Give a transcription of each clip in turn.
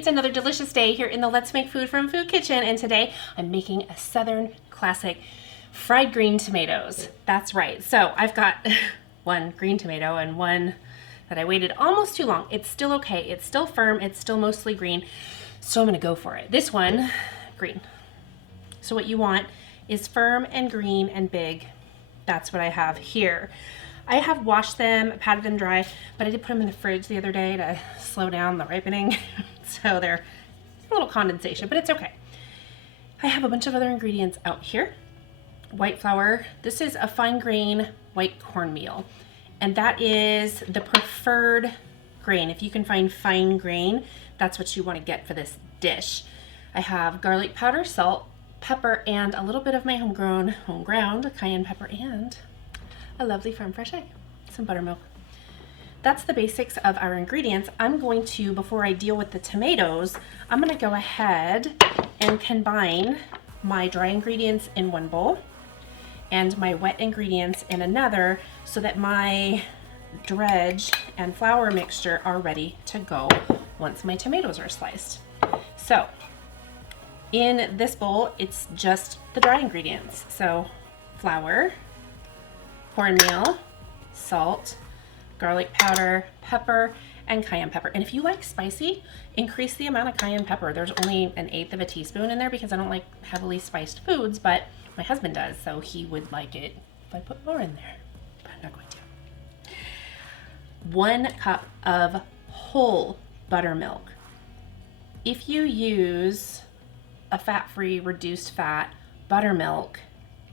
It's another delicious day here in the Let's Make Food from Food Kitchen, and today I'm making a Southern classic fried green tomatoes. That's right. So I've got one green tomato and one that I waited almost too long. It's still okay. It's still firm. It's still mostly green. So I'm going to go for it. This one, green. So what you want is firm and green and big. That's what I have here. I have washed them, patted them dry, but I did put them in the fridge the other day to slow down the ripening. So they're a little condensation, but it's okay. I have a bunch of other ingredients out here. White flour. This is a fine grain white cornmeal, and that is the preferred grain. If you can find fine grain, that's what you want to get for this dish. I have garlic powder, salt, pepper, and a little bit of my home ground cayenne pepper, and a lovely firm fresh egg, some buttermilk. That's the basics of our ingredients. I'm going to, before I deal with the tomatoes, I'm going to go ahead and combine my dry ingredients in one bowl and my wet ingredients in another, so that my dredge and flour mixture are ready to go once my tomatoes are sliced. So in this bowl, it's just the dry ingredients. So flour, cornmeal, salt, garlic powder, pepper, and cayenne pepper. And if you like spicy, increase the amount of cayenne pepper. There's only 1/8 of a teaspoon in there because I don't like heavily spiced foods, but my husband does, so he would like it if I put more in there, but I'm not going to. 1 cup of whole buttermilk. If you use a fat-free, reduced fat buttermilk,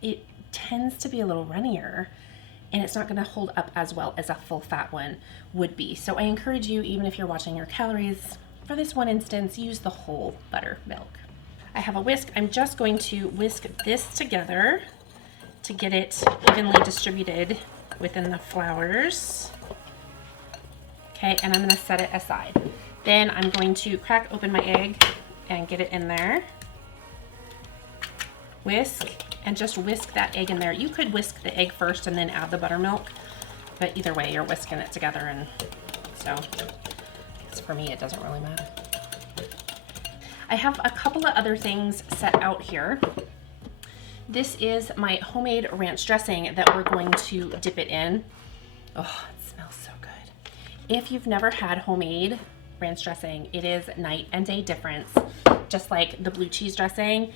it tends to be a little runnier, and it's not going to hold up as well as a full fat one would be. So I encourage you, even if you're watching your calories, for this one instance, use the whole buttermilk. I have a whisk. I'm just going to whisk this together to get it evenly distributed within the flours. Okay, and I'm going to set it aside. Then I'm going to crack open my egg and get it in there. Whisk, and just whisk that egg in there. You could whisk the egg first and then add the buttermilk, but either way, you're whisking it together, and so for me, it doesn't really matter. I have a couple of other things set out here. This is my homemade ranch dressing that we're going to dip it in. Oh, it smells so good. If you've never had homemade ranch dressing, it is night and day difference. Just like the blue cheese dressing,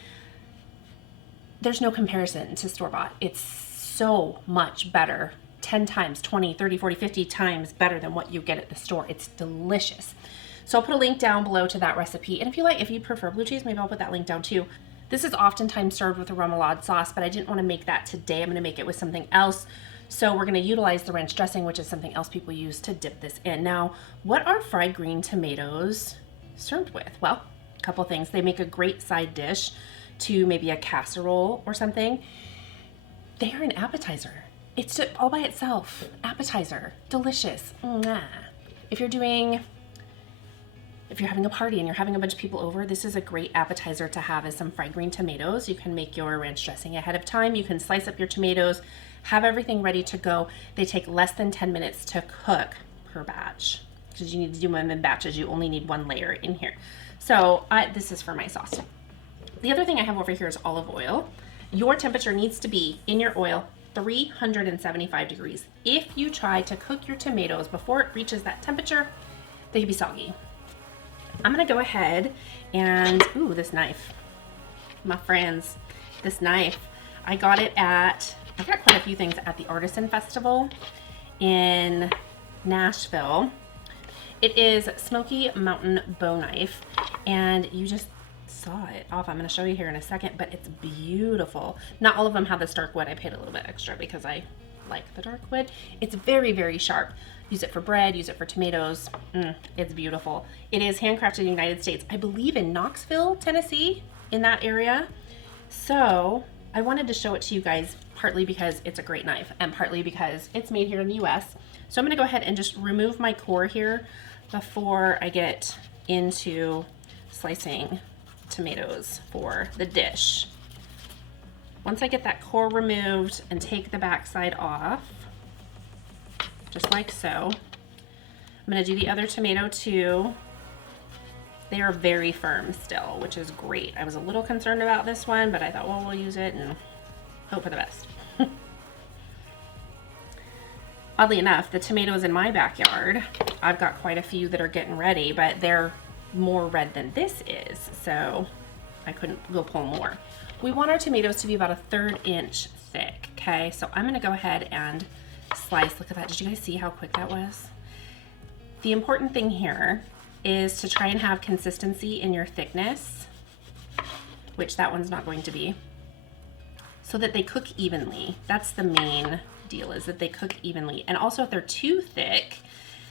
there's no comparison to store-bought. It's so much better, 10 times, 20, 30, 40, 50 times better than what you get at the store. It's delicious. So I'll put a link down below to that recipe. And if you prefer blue cheese, maybe I'll put that link down too. This is oftentimes served with a remoulade sauce, but I didn't want to make that today. I'm going to make it with something else. So we're going to utilize the ranch dressing, which is something else people use to dip this in. Now, what are fried green tomatoes served with? Well, a couple things. They make a great side dish to maybe a casserole or something. They are an appetizer. It's just all by itself. Appetizer. Delicious. Mwah. If you're having a party and you're having a bunch of people over, this is a great appetizer to have, as some fried green tomatoes. You can make your ranch dressing ahead of time. You can slice up your tomatoes, have everything ready to go. They take less than 10 minutes to cook per batch, because you need to do them in batches. You only need 1 layer in here. So this is for my sauce. The other thing I have over here is olive oil. Your temperature needs to be in your oil 375 degrees. If you try to cook your tomatoes before it reaches that temperature, they can be soggy. I'm gonna go ahead and, ooh, this knife. My friends, this knife. I got quite a few things at the Artisan Festival in Nashville. It is Smoky Mountain Bow Knife, and you just saw it off. I'm going to show you here in a second, but it's beautiful. Not all of them have this dark wood. I paid a little bit extra because I like the dark wood. It's very, very sharp. Use it for bread, use it for tomatoes. It's beautiful. It is handcrafted in the United States, I believe in Knoxville, Tennessee, in that area. So I wanted to show it to you guys, partly because it's a great knife and partly because it's made here in the US. So I'm going to go ahead and just remove my core here before I get into slicing tomatoes for the dish. Once I get that core removed and take the back side off, just like so, I'm going to do the other tomato too. They are very firm still, which is great. I was a little concerned about this one, but I thought, well, we'll use it and hope for the best. Oddly enough, the tomatoes in my backyard, I've got quite a few that are getting ready, but they're more red than this is, so I couldn't go pull more. We want our tomatoes to be about 1/3 inch thick, okay? So I'm gonna go ahead and slice. Look at that. Did you guys see how quick that was? The important thing here is to try and have consistency in your thickness, which that one's not going to be, so that they cook evenly. That's the main deal, is that they cook evenly. And also if they're too thick,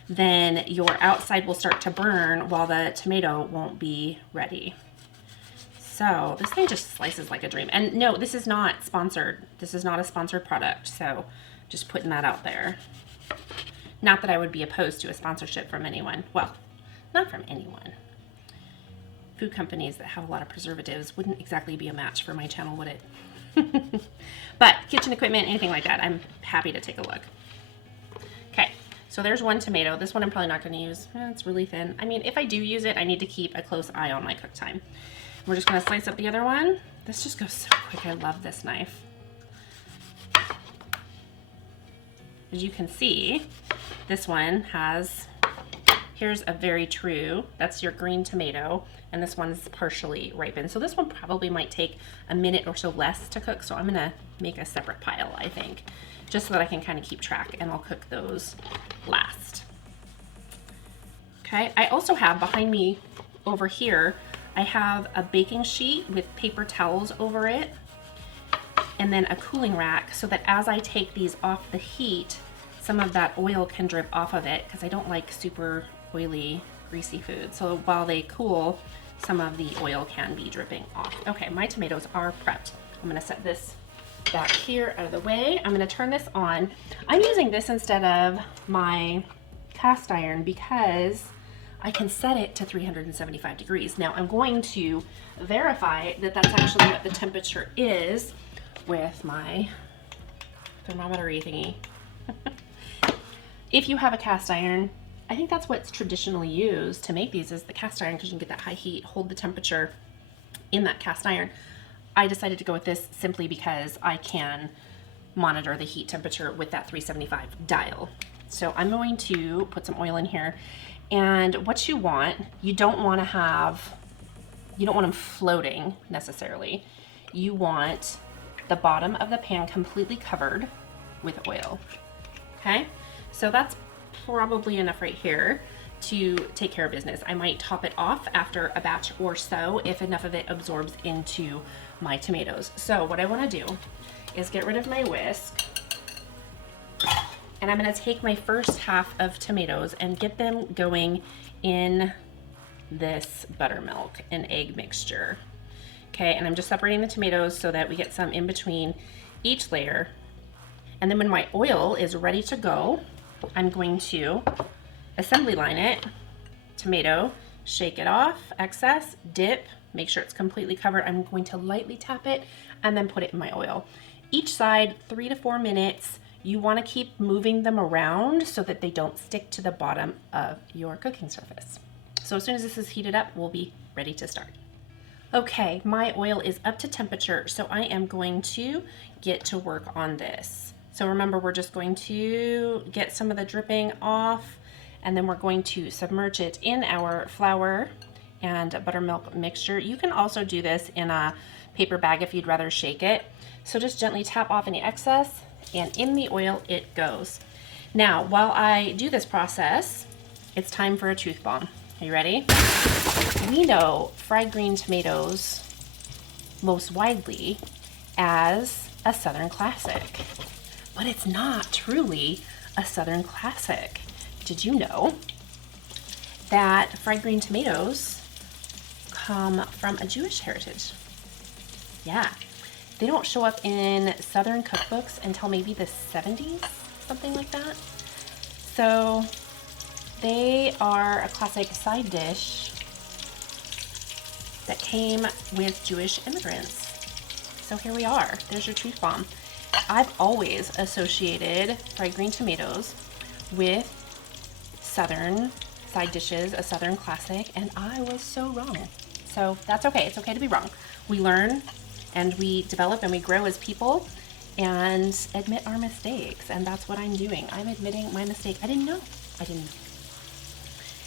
then your outside will start to burn while the tomato won't be ready. So this thing just slices like a dream. And no, this is not sponsored. This is not a sponsored product, so just putting that out there. Not that I would be opposed to a sponsorship from anyone. Well, not from anyone. Food companies that have a lot of preservatives wouldn't exactly be a match for my channel, would it? But kitchen equipment, anything like that, I'm happy to take a look. Okay, so there's one tomato. This one I'm probably not going to use. It's really thin. I mean, if I do use it, I need to keep a close eye on my cook time. We're just going to slice up the other one. This just goes so quick. I love this knife. As you can see, this one has, here's a very true, that's your green tomato, and this one's partially ripened. So this one probably might take a minute or so less to cook, so I'm gonna make a separate pile, I think, just so that I can kind of keep track, and I'll cook those last. Okay, I also have behind me over here, I have a baking sheet with paper towels over it, and then a cooling rack, so that as I take these off the heat, some of that oil can drip off of it, because I don't like super oily, greasy food. So while they cool, some of the oil can be dripping off. Okay, my tomatoes are prepped. I'm gonna set this back here out of the way. I'm gonna turn this on. I'm using this instead of my cast iron because I can set it to 375 degrees. Now I'm going to verify that that's actually what the temperature is with my thermometer-y thingy. If you have a cast iron, I think that's what's traditionally used to make these, is the cast iron, because you can get that high heat, hold the temperature in that cast iron. I decided to go with this simply because I can monitor the heat temperature with that 375 dial. So I'm going to put some oil in here, and what you want, you don't want them floating necessarily. You want the bottom of the pan completely covered with oil. Okay, so that's probably enough right here to take care of business. I might top it off after a batch or so if enough of it absorbs into my tomatoes. So what I want to do is get rid of my whisk, and I'm going to take my first half of tomatoes and get them going in this buttermilk and egg mixture. Okay, and I'm just separating the tomatoes so that we get some in between each layer. And then when my oil is ready to go, I'm going to assembly line it, tomato, shake it off, excess, dip, make sure it's completely covered. I'm going to lightly tap it and then put it in my oil. Each side, 3 to 4 minutes. You want to keep moving them around so that they don't stick to the bottom of your cooking surface. So as soon as this is heated up, we'll be ready to start. Okay, my oil is up to temperature, so I am going to get to work on this. So remember, we're just going to get some of the dripping off, and then we're going to submerge it in our flour and buttermilk mixture. You can also do this in a paper bag if you'd rather shake it. So just gently tap off any excess, and in the oil it goes. Now, while I do this process, it's time for a truth bomb. Are you ready? We know fried green tomatoes most widely as a Southern classic, but it's not truly a Southern classic. Did you know that fried green tomatoes come from a Jewish heritage? Yeah, they don't show up in Southern cookbooks until maybe the 70s, something like that. So they are a classic side dish that came with Jewish immigrants. So here we are. There's your truth bomb. I've always associated fried green tomatoes with Southern side dishes, a Southern classic, and I was so wrong. So that's okay. It's okay to be wrong. We learn and we develop and we grow as people and admit our mistakes. And that's what I'm doing. I'm admitting my mistake. I didn't know. I didn't know.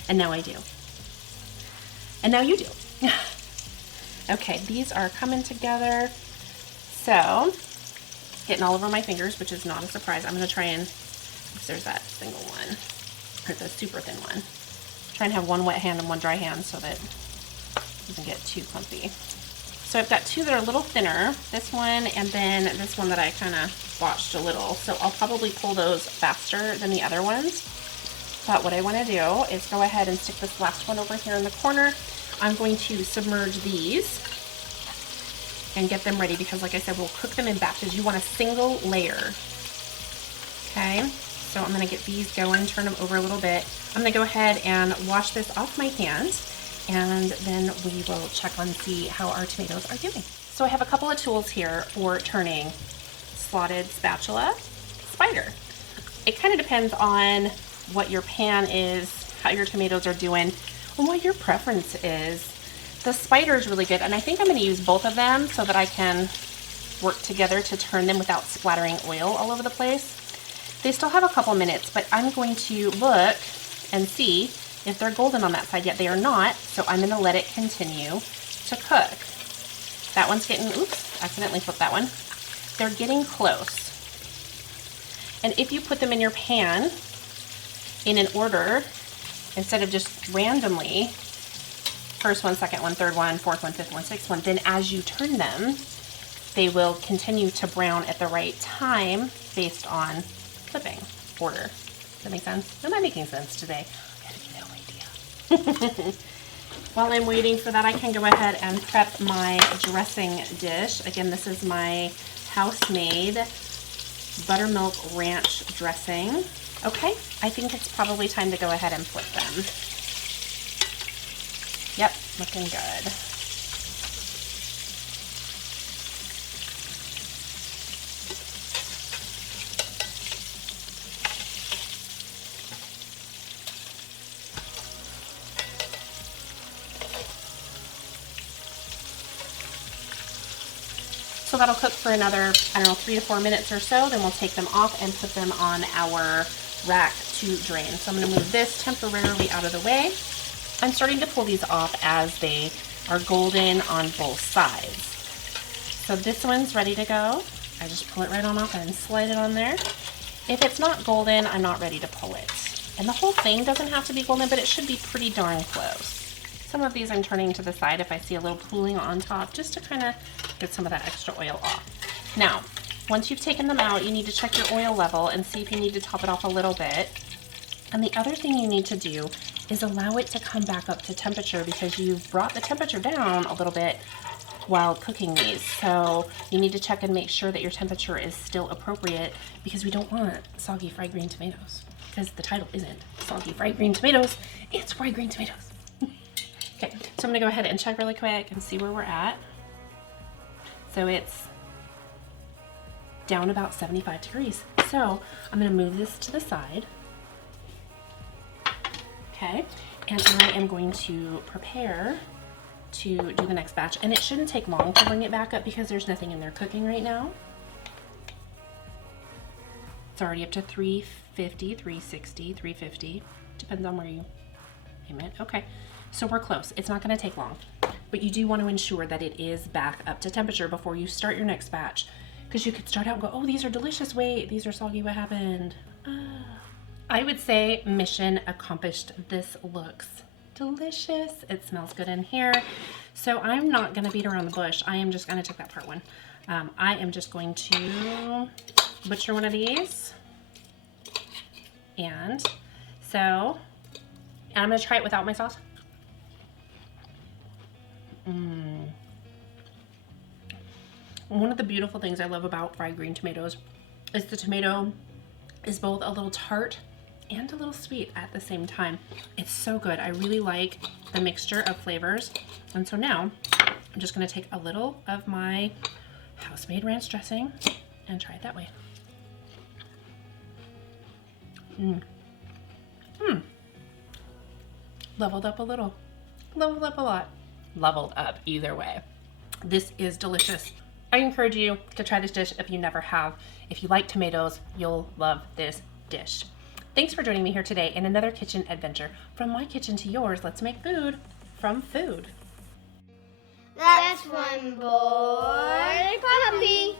And now I do. And now you do. Okay, these are coming together. So, getting all over my fingers, which is not a surprise. I'm going to try and, oops, there's that single one, or the super thin one. Try and have one wet hand and one dry hand so that it doesn't get too clumpy. So I've got two that are a little thinner, this one and then this one that I kind of botched a little. So I'll probably pull those faster than the other ones. But what I want to do is go ahead and stick this last one over here in the corner. I'm going to submerge these and get them ready because, like I said, we'll cook them in batches. You want a single layer. Okay, so I'm going to get these going, turn them over a little bit. I'm going to go ahead and wash this off my hands, and then we will check on see how our tomatoes are doing. So I have a couple of tools here for turning: slotted spatula, spider. It kind of depends on what your pan is, how your tomatoes are doing, and what your preference is. The spider is really good, and I think I'm going to use both of them so that I can work together to turn them without splattering oil all over the place. They still have a couple minutes, but I'm going to look and see if they're golden on that side yet. They are not, so I'm going to let it continue to cook. That one's getting, oops, accidentally flipped that one. They're getting close. And if you put them in your pan in an order, instead of just randomly, first one, second one, third one, fourth one, fifth one, sixth one, then as you turn them, they will continue to brown at the right time based on flipping order. Does that make sense? Am I making sense today? I have no idea. While I'm waiting for that, I can go ahead and prep my dressing dish. Again, this is my house-made buttermilk ranch dressing. Okay, I think it's probably time to go ahead and flip them. Yep, looking good. So that'll cook for another, I don't know, 3 to 4 minutes or so. Then we'll take them off and put them on our rack to drain. So I'm going to move this temporarily out of the way. I'm starting to pull these off as they are golden on both sides. So this one's ready to go. I just pull it right on off and slide it on there. If it's not golden, I'm not ready to pull it. And the whole thing doesn't have to be golden, but it should be pretty darn close. Some of these I'm turning to the side if I see a little pooling on top, just to kind of get some of that extra oil off. Now, once you've taken them out, you need to check your oil level and see if you need to top it off a little bit. And the other thing you need to do is allow it to come back up to temperature, because you've brought the temperature down a little bit while cooking these. So you need to check and make sure that your temperature is still appropriate, because we don't want soggy fried green tomatoes, because the title isn't soggy fried green tomatoes, it's fried green tomatoes. Okay, so I'm gonna go ahead and check really quick and see where we're at. So it's down about 75 degrees. So I'm gonna move this to the side. Okay, and I am going to prepare to do the next batch. And it shouldn't take long to bring it back up because there's nothing in there cooking right now. It's already up to 350, 360, 350. Depends on where you aim it. Okay, so we're close. It's not gonna take long, but you do want to ensure that it is back up to temperature before you start your next batch, because you could start out and go, oh, these are delicious. Wait, these are soggy. What happened? I would say mission accomplished. This looks delicious. It smells good in here. So I'm not gonna beat around the bush. I am just gonna take that part one. I am just going to butcher one of these. And so, I'm gonna try it without my sauce. One of the beautiful things I love about fried green tomatoes is the tomato is both a little tart and a little sweet at the same time. It's so good. I really like the mixture of flavors. And so now I'm just gonna take a little of my house-made ranch dressing and try it that way. leveled up a little, leveled up a lot, leveled up either way. This is delicious. I encourage you to try this dish if you never have. If you like tomatoes, you'll love this dish. Thanks for joining me here today in another kitchen adventure. From my kitchen to yours, let's make food from food. That's one boy puppy.